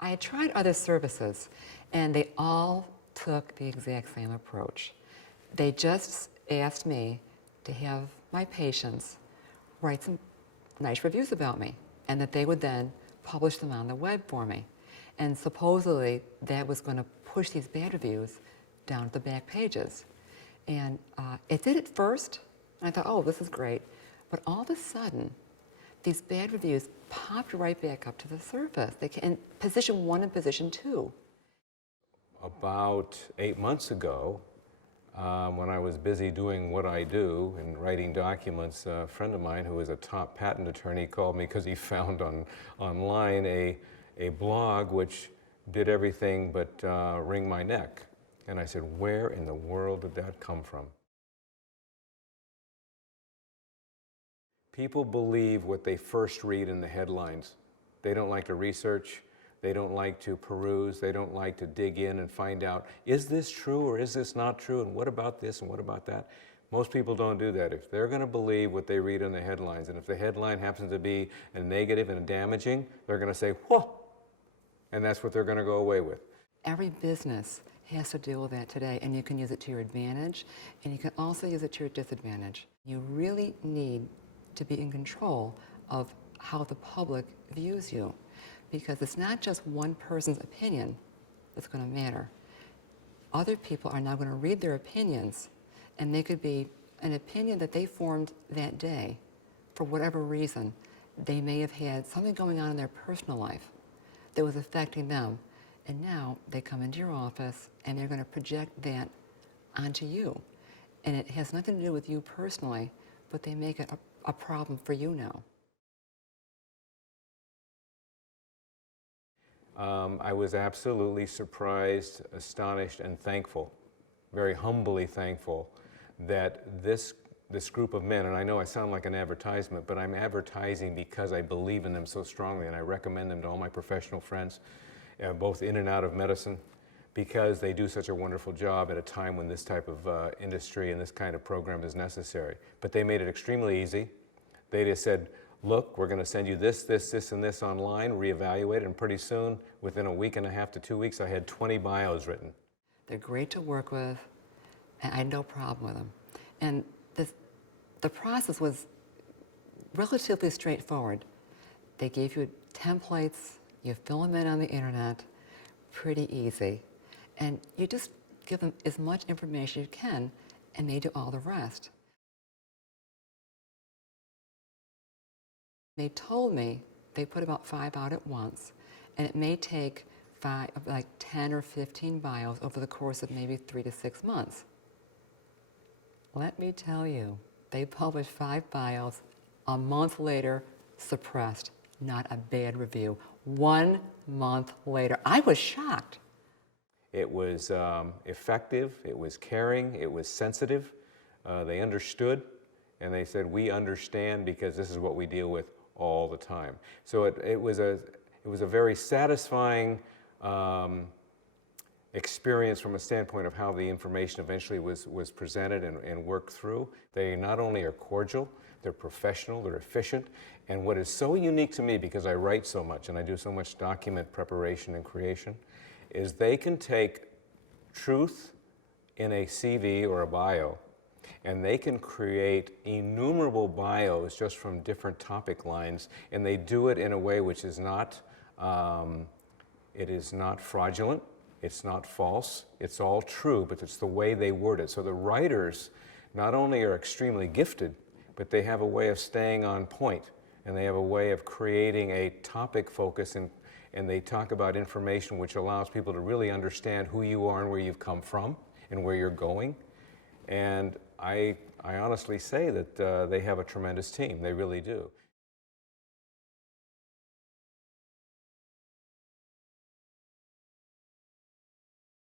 I had tried other services, and they all took the exact same approach. They just asked me to have my patients write some nice reviews about me, and that they would then publish them on the web for me. And supposedly, that was going to push these bad reviews down to the back pages. And it did at first, and I thought, oh, this is great. But all of a sudden, these bad reviews popped right back up to the surface. They can, in position 1 and position 2. About 8 months ago, when I was busy doing what I do and writing documents, a friend of mine who is a top patent attorney called me because he found online a blog which did everything but wring my neck. And I said, where in the world did that come from? People believe what they first read in the headlines. They don't like to research. They don't like to peruse. They don't like to dig in and find out, is this true or is this not true? And what about this and what about that? Most people don't do that. If they're going to believe what they read in the headlines, and if the headline happens to be a negative and a damaging, they're going to say, whoa, and that's what they're going to go away with. Every business has to deal with that today, and you can use it to your advantage, and you can also use it to your disadvantage. You really need to be in control of how the public views you, because it's not just one person's opinion that's going to matter. Other people are now going to read their opinions, and they could be an opinion that they formed that day for whatever reason. They may have had something going on in their personal life that was affecting them, and now they come into your office and they're going to project that onto you. And it has nothing to do with you personally, but they make it a problem for you now. I was absolutely surprised, astonished, and thankful, very humbly thankful, that this group of men, and I know I sound like an advertisement, but I'm advertising because I believe in them so strongly, and I recommend them to all my professional friends, both in and out of medicine, because they do such a wonderful job at a time when this type of industry and this kind of program is necessary. But they made it extremely easy. They just said, look, we're going to send you this, this, this, and this online, reevaluate, and pretty soon, within a week and a half to 2 weeks, I had 20 bios written. They're great to work with, and I had no problem with them. And the process was relatively straightforward. They gave you templates, you fill them in on the internet, pretty easy. And you just give them as much information as you can, and they do all the rest. They told me they put about 5 out at once, and it may take like 10 or 15 bios over the course of maybe 3 to 6 months. Let me tell you, they published 5 bios, a month later, suppressed, not a bad review. 1 month later. I was shocked. It was effective, it was caring, it was sensitive. They understood, and they said, we understand because this is what we deal with all the time. So it was a very satisfying experience from a standpoint of how the information eventually was presented and worked through. They not only are cordial, they're professional, they're efficient, and what is so unique to me, because I write so much and I do so much document preparation and creation, is they can take truth in a CV or a bio, and they can create innumerable bios just from different topic lines, and they do it in a way which is not, it is not fraudulent, it's not false, it's all true, but it's the way they word it. So the writers not only are extremely gifted, but they have a way of staying on point, and they have a way of creating a topic focus, and they talk about information which allows people to really understand who you are and where you've come from and where you're going. And I honestly say that they have a tremendous team. They really do.